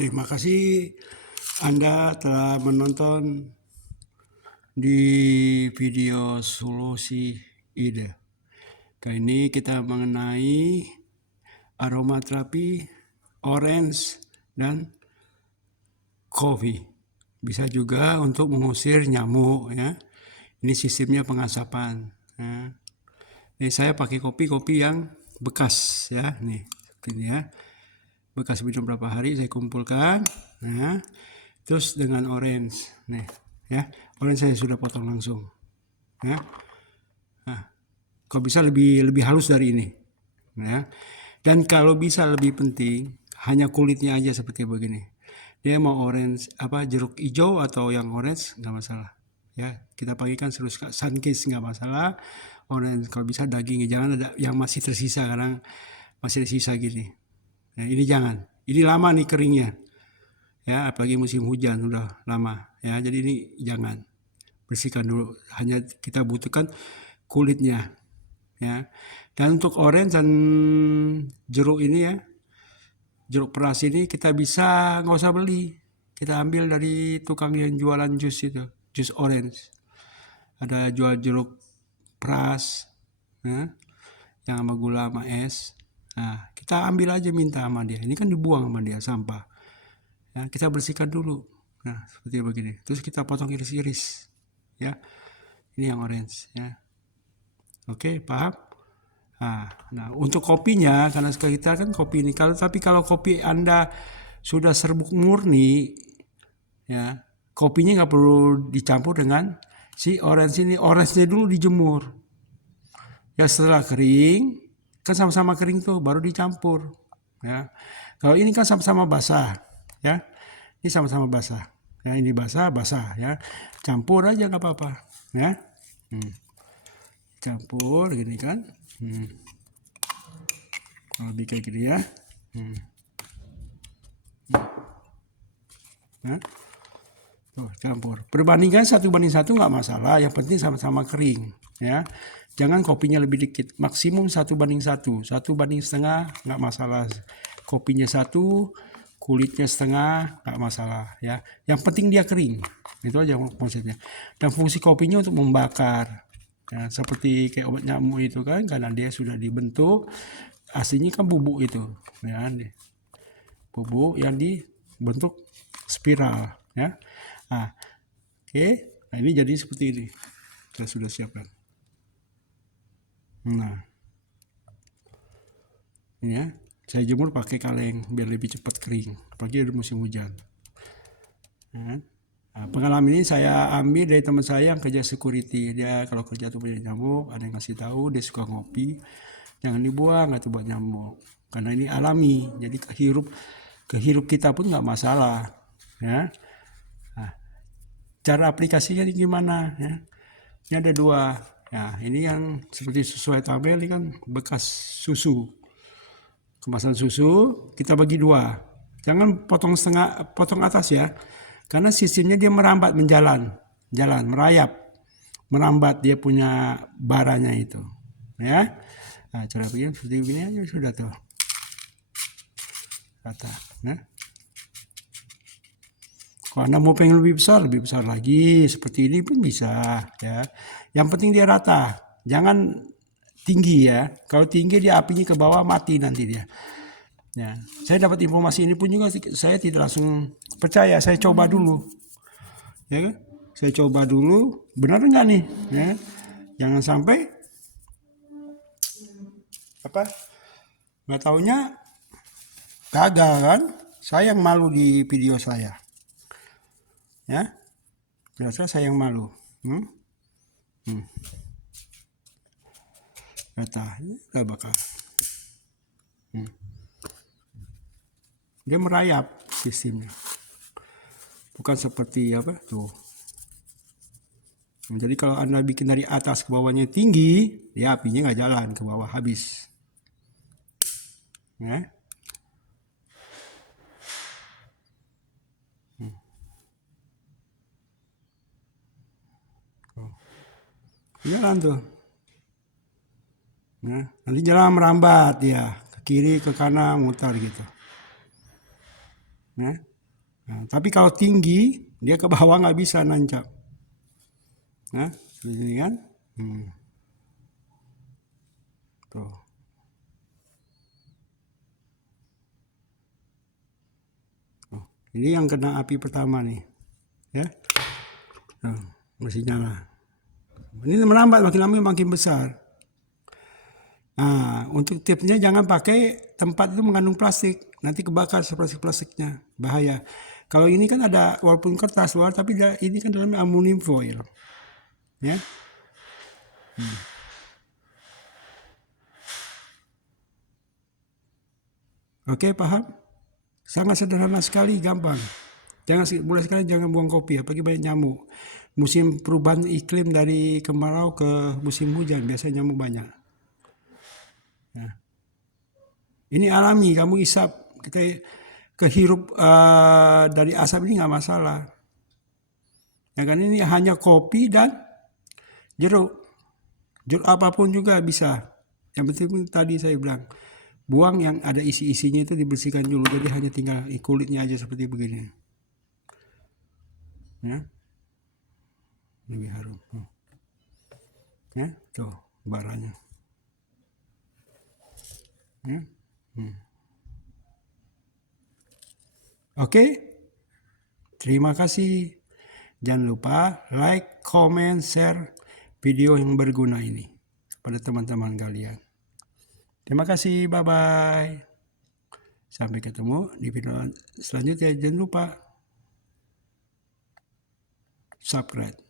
Terima kasih Anda telah menonton di video solusi ide. Kali ini kita mengenai aromaterapi orange dan kopi. Bisa juga untuk mengusir nyamuk ya. Ini sistemnya pengasapan. Ya. Ini saya pakai kopi yang bekas ya, nih seperti ini ya. Bekas minum berapa hari saya kumpulkan. Nah, terus dengan orange, nih ya, orange saya sudah potong langsung. Ya, nah, kalau bisa lebih halus dari ini. Ya, dan kalau bisa lebih penting, hanya kulitnya aja seperti begini. Dia mau orange jeruk hijau atau yang orange nggak masalah. Ya, kita pagikan terus sunkist nggak masalah. Orange kalau bisa dagingnya, jangan ada yang masih tersisa, karena masih tersisa gini. Nah, ini jangan. Ini lama nih keringnya. Ya, apalagi musim hujan udah lama. Ya, jadi ini jangan. Bersihkan dulu. Hanya kita butuhkan kulitnya. Ya. Dan untuk orange dan jeruk ini ya, jeruk peras ini kita bisa nggak usah beli. Kita ambil dari tukang yang jualan jus itu, jus orange. Ada jual jeruk peras, ya, yang sama gula sama es. Nah, kita ambil aja, minta sama dia. Ini kan dibuang sama dia, sampah. Ya, kita bersihkan dulu. Nah, seperti begini. Terus kita potong iris-iris. Ya, ini yang orange. Ya, oke, paham? Nah, untuk kopinya, karena kita kan kopi ini. Tapi kalau kopi Anda sudah serbuk murni, ya, kopinya nggak perlu dicampur dengan si orange ini. Orange-nya dulu dijemur. Ya, setelah kering, kan sama-sama kering tuh, baru dicampur. Ya, kalau ini kan sama-sama basah, ya, ini sama-sama basah. Ya, ini basah ya, campur aja nggak apa-apa, ya. Campur gini kan, lebih kayak gini ya. Ya. Tuh, campur. Perbandingan 1:1 nggak masalah, yang penting sama-sama kering, ya. Jangan kopinya lebih dikit, maksimum 1:1, 1:1 nggak masalah. Kopinya 1, kulitnya setengah, nggak masalah ya. Yang penting dia kering, itu aja maksudnya. Dan fungsi kopinya untuk membakar, ya, seperti kayak obat nyamuk itu kan, karena dia sudah dibentuk, aslinya kan bubuk itu, ya, bubuk yang dibentuk spiral, ya. Nah, oke, nah ini jadi seperti ini, kita sudah siapkan. Nah, ini ya, saya jemur pakai kaleng biar lebih cepat kering, apalagi di musim hujan. Nah, pengalaman ini saya ambil dari teman saya yang kerja security. Dia kalau kerja tuh punya nyamuk, ada yang ngasih tahu, dia suka ngopi, jangan dibuang atau buat nyamuk, karena ini alami, jadi kehirup kita pun nggak masalah, ya. Nah, cara aplikasinya ini gimana ya? Ini ada 2. Nah, ini yang seperti sesuai tabel, ini kan bekas susu, kemasan susu, kita bagi 2. Jangan potong setengah, potong atas ya, karena sistemnya dia merambat, merayap, merambat, dia punya baranya itu, ya. Nah, cara begini seperti ini aja sudah tuh, rata. Nah, kalau Anda mau pengen lebih besar lagi, seperti ini pun bisa ya. Yang penting dia rata, jangan tinggi ya. Kalau tinggi dia apinya ke bawah, mati nanti dia. Ya, saya dapat informasi ini pun juga saya tidak langsung percaya, saya coba dulu. Ya kan? Saya coba dulu, benar nggak nih? Ya. Jangan sampai nggak taunya gagal kan? Saya yang malu di video saya. Ya, jelas saya yang malu. Kata, nggak bakal. Dia merayap sistemnya, bukan seperti tuh. Jadi kalau Anda bikin dari atas ke bawahnya tinggi, ya apinya nggak jalan ke bawah, habis. Ya. Jalan tuh. Nah, nanti jalan merambat ya, ke kiri ke kanan mutar gitu. Ya. Nah, tapi kalau tinggi, dia ke bawah nggak bisa nancap. Nah, seperti ini kan. Tuh. Ini yang kena api pertama nih. Ya. Nah, masih nyala. Ini melambat, makin lama makin besar. Nah, untuk tipsnya jangan pakai tempat itu mengandung plastik. Nanti kebakar plastiknya. Bahaya. Kalau ini kan ada walaupun kertas luar, tapi ini kan dalamnya aluminium foil. Ya. Oke, paham? Sangat sederhana sekali, gampang. Mulai sekarang jangan buang kopi, apalagi banyak nyamuk. Musim perubahan iklim dari kemarau ke musim hujan, biasanya nyamuk banyak. Nah, ini alami, kamu isap, kita kehirup dari asap ini nggak masalah. Ya kan ini hanya kopi dan jeruk. Jeruk apapun juga bisa. Yang penting tadi saya bilang, buang yang ada isi-isinya itu dibersihkan dulu. Jadi hanya tinggal kulitnya aja seperti begini. Ya, lebih harum. Ya, tuh baranya. Ya. Oke, terima kasih. Jangan lupa like, comment, share video yang berguna ini pada teman-teman kalian. Terima kasih, bye-bye. Sampai ketemu di video selanjutnya. Jangan lupa subscribe.